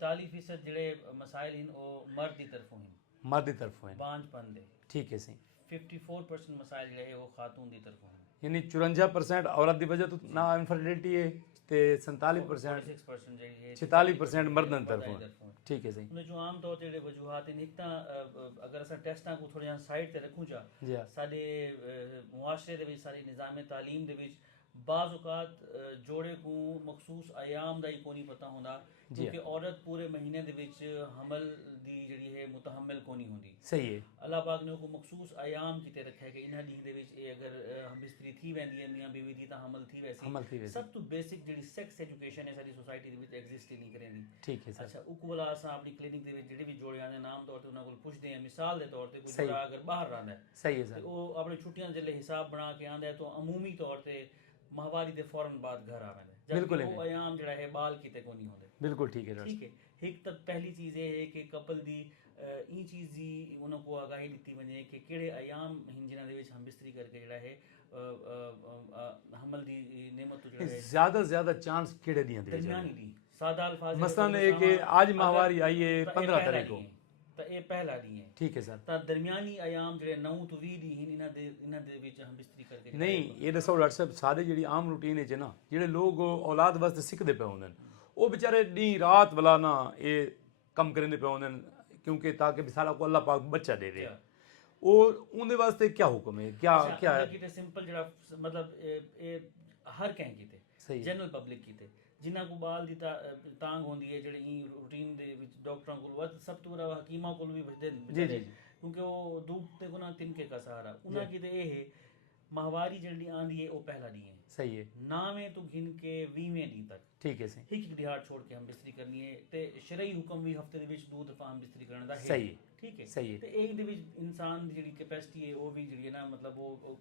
40% ਜਿਹੜੇ ਮਸਾਇਲ ਹਨ ਉਹ ਮਰਦ ਦੀ ਤਰਫੋਂ ਹਨ, ਮਰਦ ਦੀ ਤਰਫੋਂ ਹੈ। ਬਾਂਝਪਨ ਦੇ ਠੀਕ ਹੈ सी 54% ਮਸਾਇਲ ਜਿਹੜੇ ਉਹ ਖਾਤੂਨ ਦੀ ਤਰਫੋਂ ਹਨ। यानी 54% औरत की वजह तो ना इनफर्टिलिटी है तो 47% 46% ਜਿਹੜੀ ਹੈ 46% ਮਰਦਾਂ ਦੀ ਮਰਦਾਂ ਤਰਫੋਂ ਦੀ ਹੈ। ਤਰਫੋਂ। ਠੀਕ ਹੈ सही ਉਹਨੇ ਜੋ ਆਮ ਤੌਰ ਤੇ ਜਿਹੜੇ ਵਜੂਹਾਤ ਨੇ, ਇੱਕ ਤਾਂ ਅਗਰ ਅਸਾਂ ਟੈਸਟਾਂ ਨੂੰ ਥੋੜਾ ਜਿਹਾ ਸਾਈਡ ਤੇ ਰੱਖੂੰ ਜਾ, जी हाँ ਸਾਡੇ ਮੁਆਸ਼ਰੇ ਦੇ ਵਿੱਚ, ਸਾਡੀ ਨਿਜ਼ਾਮ ਤਾਲੀਮ ਦੇ ਵਿੱਚ ਬਾਜ਼ ਔਕਾਤ ਜੋੜੇ ਨੂੰ ਮਖਸੂਸ ਆਯਾਮ ਦਾ ਹੀ ਕੋਈ ਨਹੀਂ ਪਤਾ ਹੁੰਦਾ, ਕਿਉਂਕਿ ਔਰਤ ਪੂਰੇ ਮਹੀਨੇ ਦੇ ਵਿੱਚ ਹਮਲ ਦੀ ਜਿਹੜੀ ਹੈ ਮੁਤਹਮਲ ਕੋਈ ਨਹੀਂ ਹੁੰਦੀ। सही है ਅੱਲਾਹ ਪਾਕ ਨੇ ਉਹ ਮਖਸੂਸ ਆਯਾਮ ਕਿਤੇ ਰੱਖਿਆ ਕਿ ਇਹਨਾਂ ਦੀਆਂ ਦੇ ਵਿੱਚ ਇਹ ਅਗਰ ਹਮਿਸਤਰੀ ਥੀ ਵੈਂਦੀ ਹੈ ਮੀਆਂ ਬੀਵੀ ਦੀ ਤਾਂ ਹਮਲ ਥੀ ਵੈਸੀ। हमल थी वैसे। ਸਭ ਤੋਂ ਬੇਸਿਕ ਜਿਹੜੀ ਸੈਕਸ ਐਜੂਕੇਸ਼ਨ ਹੈ ਸਾਡੀ ਸੋਸਾਇਟੀ ਦੇ ਵਿੱਚ ਐਗਜ਼ਿਸਟ ਹੀ ਨਹੀਂ ਕਰੇਂਦੀ। ठीक है सर ਅੱਛਾ, ਉਹ ਕੋਲ ਅਸਾਂ ਆਪਣੀ ਕਲੀਨਿਕ ਦੇ ਵਿੱਚ ਜਿਹੜੇ ਵੀ ਜੋੜਿਆਂ ਦੇ ਨਾਮ ਤੌਰ ਤੇ ਉਹਨਾਂ ਕੋਲ ਪੁੱਛਦੇ ਹਾਂ। ਮਿਸਾਲ ਦੇ ਤੌਰ ਤੇ ਕੋਈ ਸਹੀ। ਜੋੜਾ ਅਗਰ ਬਾਹਰ ਰਹਿੰਦਾ ਹੈ सही है ਤੇ सर ਉਹ ਆਪਣੇ ਛੁੱਟੀਆਂ ਦੇ ਲਈ ਹਿਸਾਬ ਬਣਾ ਕੇ ਆਂਦਾ ਹੈ ਤਾਂ ਅਮੂਮੀ ਤੌਰ ਤੇ ਮਾਹਵਾਰੀ ਦੇ ਫੌਰਨ ਬਾਅਦ ਘਰ ਆਉਂਦਾ ਹੈ, ਬਿਲਕੁਲ ਜਦਕਿ ਉਹ ਆਯਾਮ ਜਿਹੜਾ ਹੈ ਬਾਲ ਕਿਤੇ ਕੋਈ ਨਹੀਂ ਹੁੰਦੇ। बिल्कुल ठीक है सर ठीक है। एक तो पहली चीज़ ये है कि कपल दी ई चीज़ दी उन्होंने को आगाही दी वने कि किहड़े अयाम हिन जिन्हां दे विच हम बिस्तरी करके जिहड़ा है हमल दी नेमत तो जिहड़ा है ज्यादा चांस किहड़े दियां दे दरमियानी दी सादा अल्फाज मसलन ये कि आज माहवारी आई है 15 तारीख को, तो ये पहला दी है। ठीक है सर। तो दरमियानी अयाम जिहड़े 9 तो 20 दी हिन इन्हां दे विच हम बिस्तरी करके नहीं ये दसो डॉक्टर साहब सारे जी आम रूटीन है ना ਜਿਹੜੇ ਲੋਕ औलाद वास्ते सिखते पे होंगे ਉਹ बेचारे दी रात वाला ना ये कम करेंदे पे होंगे क्योंकि ताकि सारा को अल्लाह पाक बच्चा दे दे। और उनके वास्ते क्या हुक्म है, क्या क्या है? किते सिंपल जड़ा मतलब ये हर कहीं किते सही जनरल पब्लिक किते जिन्हां को बाल दी तांग होंदी है जेह्ड़ी रूटीन दे विच डॉक्टरां कोल वध सब तो बड़ा हकीमां कोल भी बचदे जी जी क्योंकि वो धूप ते को ना तिनके का सहारा उन्हां किते ये है माहवारी जल्दी आंदी है वो पहला दी है। सही है। नावें तो गिन के 20वें दी तक ठीक है सही एक दिहाड़ छोड़ के हम बिस्तरी करनी है ते शरई हुक्म भी हफ्ते दे विच 2 दफा हम बिस्तरी करन दा है। सही है। ठीक है सही है। ते एक दे विच इंसान दी जेह्ड़ी कैपेसिटी है वो भी जेह्ड़ी है ना मतलब वो